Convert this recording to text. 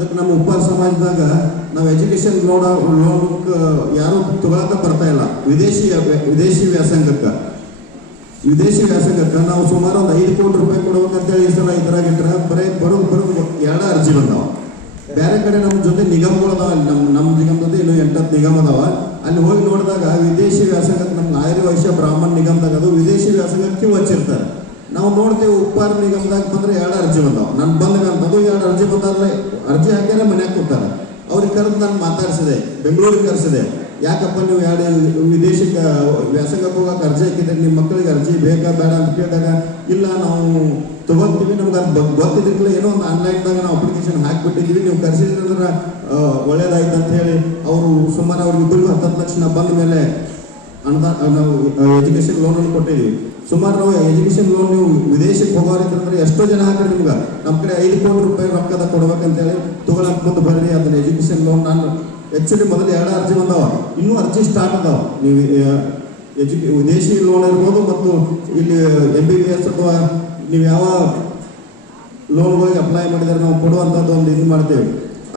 ನಮ್ಮ ಉಪ್ಪಾರ ಸಮಾಜದಾಗ ನಾವು education loan ಯಾರು ತಗೊಳಕ ಬರ್ತಾ ಇಲ್ಲ. ವಿದೇಶಿ ವ್ಯಾಸಂಗಕ್ಕೆ ನಾವು ಸುಮಾರು ಒಂದು 5 ಕೋಟಿ ರೂಪಾಯಿ ಕೊಡ್ಬೇಕಂತೇಳಿ ಈ ಸಲ ಇದ್ರಾಗ ಇಟ್ಟರೆ ಬರೋದು ಎರಡು ಅರ್ಜಿ ಬಂದಾವ. ಬೇರೆ ಕಡೆ ನಮ್ಮ ಜೊತೆ ನಿಗಮಗಳು ಅದಾವ. ನಮ್ಮ ನಿಗಮದಲ್ಲಿ ಇನ್ನೂ 8 ನಿಗಮ ಅದಾವ. ಅಲ್ಲಿ ಹೋಗಿ ನೋಡಿದಾಗ ವಿದೇಶಿ ವ್ಯಾಸಂಗಕ್ಕೆ ನಮ್ಮ ಆರ್ಯ ವೈಶ್ಯ ಬ್ರಾಹ್ಮಣ ನಿಗಮದಾಗ ಅದು ವಿದೇಶಿ ವ್ಯಾಸಂಗಕ್ಕೆ ಹಚ್ಚಿರ್ತಾರೆ. ನಾವು ನೋಡ್ತೇವೆ ಉಪ್ಪಾರ ನಿಗಮದಾಗ ಬಂದ್ರೆ 2 ಅರ್ಜಿ ಬಂದಾವ. ನಾನು ಬಂದಂತದ್ದು 2 ಅರ್ಜಿ ಬಂದಾರಲ್ಲ, ಅರ್ಜಿ ಹಾಕ್ಯಾರ ಮನ್ಯಾಗ ಕೊಡ್ತಾರೆ. ಅವ್ರಿಗೆ ಕರೆದು ನಾನು ಮಾತಾಡ್ಸಿದೆ, ಬೆಂಗಳೂರಿಗೆ ಕರೆಸಿದೆ. ಯಾಕಪ್ಪ ನೀವು 2 ವಿದೇಶಕ್ಕೆ ವ್ಯಾಸಂಗಕ್ಕೆ ಹೋಗಕ್ಕೆ ಅರ್ಜಿ ಹಾಕಿದ್ರೆ ನಿಮ್ಮ ಮಕ್ಕಳಿಗೆ ಅರ್ಜಿ ಬೇಕಾ ಬೇಡ ಅಂತ ಕೇಳಿದಾಗ ಇಲ್ಲ ನಾವು ತಗೋತೀವಿ, ನಮ್ಗೆ ಅದು ಗೊತ್ತಿದ್ದಿಲ್ಲ, ಏನೋ ಒಂದು ಆನ್ಲೈನ್ದಾಗ ನಾವು ಅಪ್ಲಿಕೇಶನ್ ಹಾಕಿಬಿಟ್ಟಿದ್ವಿ, ನೀವು ಕರೆಸಿದ್ರಿ ಅಂದ್ರೆ ಒಳ್ಳೇದಾಯ್ತು ಅಂತ ಹೇಳಿ ಅವರು ಸುಮಾರು ಅವ್ರಿಗಿಬ್ಬರಿಗೂ 10 ಲಕ್ಷ ಬಂದ ಮೇಲೆ ನಾವು ಎಜುಕೇಶನ್ ಲೋನನ್ನು ಕೊಟ್ಟಿದ್ದೀವಿ. ಸುಮಾರು ನಾವು ಎಜುಕೇಶನ್ ಲೋನ್ ನೀವು ವಿದೇಶಕ್ಕೆ ಹೋಗೋರಿದ್ರೆ ಎಷ್ಟೋ ಜನ ಹಾಕ್ರಿ ನಿಮ್ಗೆ ನಮ್ಮ ಕಡೆ 5 ಕೋಟಿ ರೂಪಾಯಿ ರೊಕ್ಕದ ಕೊಡ್ಬೇಕಂತೇಳಿ ತಗೊಳಕ್ ಮುಂದೆ ಬರ್ರಿ. ಅದನ್ನ ಎಜುಕೇಶನ್ ಲೋನ್ ನಾನು ಆ್ಯಕ್ಚುಲಿ ಮೊದಲು 2 ಅರ್ಜಿ ಬಂದಾವ, ಇನ್ನೂ ಅರ್ಜಿ ಸ್ಟಾರ್ಟ್ ಅದಾವ. ನೀವು ವಿದೇಶಿ ಲೋನ್ ಇರ್ಬೋದು ಮತ್ತು ಇಲ್ಲಿ MBBS ಅಥವಾ ನೀವು ಯಾವ ಲೋನ್ಗಳಿಗೆ ಅಪ್ಲೈ ಮಾಡಿದರೆ ನಾವು ಕೊಡುವಂಥದ್ದು ಒಂದು ಇದು ಮಾಡ್ತೇವೆ.